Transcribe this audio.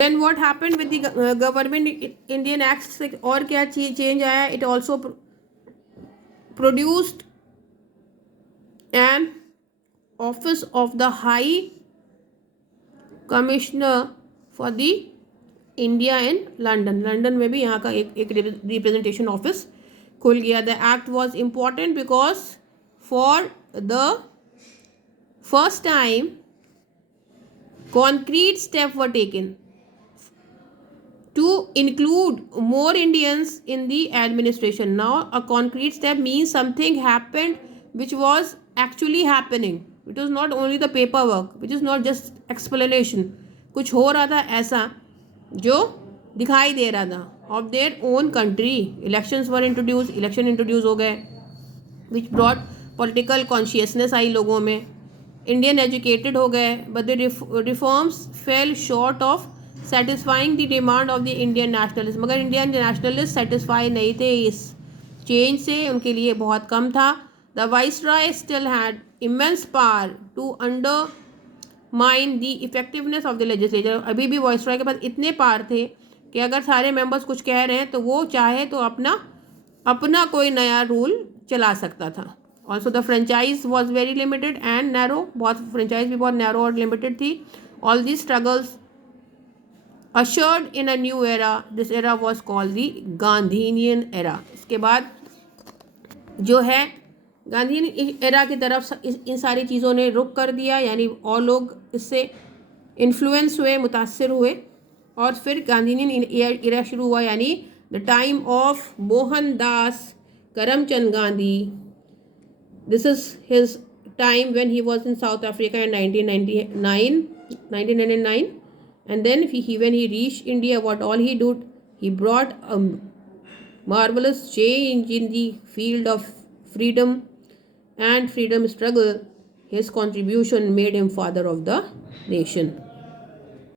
Then what happened with the government Indian acts? और क्या change आया? It also produced an office of the High Commissioner for the India in London. London में भी यहाँ का एक रिप्रेजेंटेशन ऑफिस खुल गया. The act was important because for the first time concrete steps were taken to include more Indians in the administration. Now a concrete step means something happened which was actually happening. It was not only the paperwork, which is not just explanation. कुछ हो रहा था ऐसा जो दिखाई दे रहा था. of their own country. Elections were introduced. Election introduce हो गए which brought political consciousness आई लोगों में. इंडियन एजुकेटेड हो गए. But the reforms fail short of satisfying the demand of the Indian nationalist. मगर इंडियन नेशनलिस्ट सेटिस्फाई नहीं थे इस चेंज से, उनके लिए बहुत कम था. The viceroy still had immense power to undermine the effectiveness of the legislature. अभी भी वाइसरॉय के पास इतने पावर थे कि अगर सारे मेंबर्स कुछ कह रहे हैं तो वो चाहे तो अपना कोई नया रूल चला सकता था. Also the franchise was very limited and narrow. बहुत फ्रेंचाइज भी बहुत नैरो और लिमिटेड थी. All the struggles ushered in a new era. This era was called the Gandhian era. इसके बाद जो है गांधीनियन एरा की तरफ इन सारी चीज़ों ने रुख कर दिया, यानी और लोग इससे इन्फ्लुएंस हुए, मुतासर हुए. और फिर गांधीनियन एरा शुरू हुआ, यानी the time of Mohandas Karamchand Gandhi. This is his time when he was in South Africa in 1999. And then when he reached India, what all he did, he brought a marvelous change in the field of freedom and freedom struggle. His contribution made him father of the nation.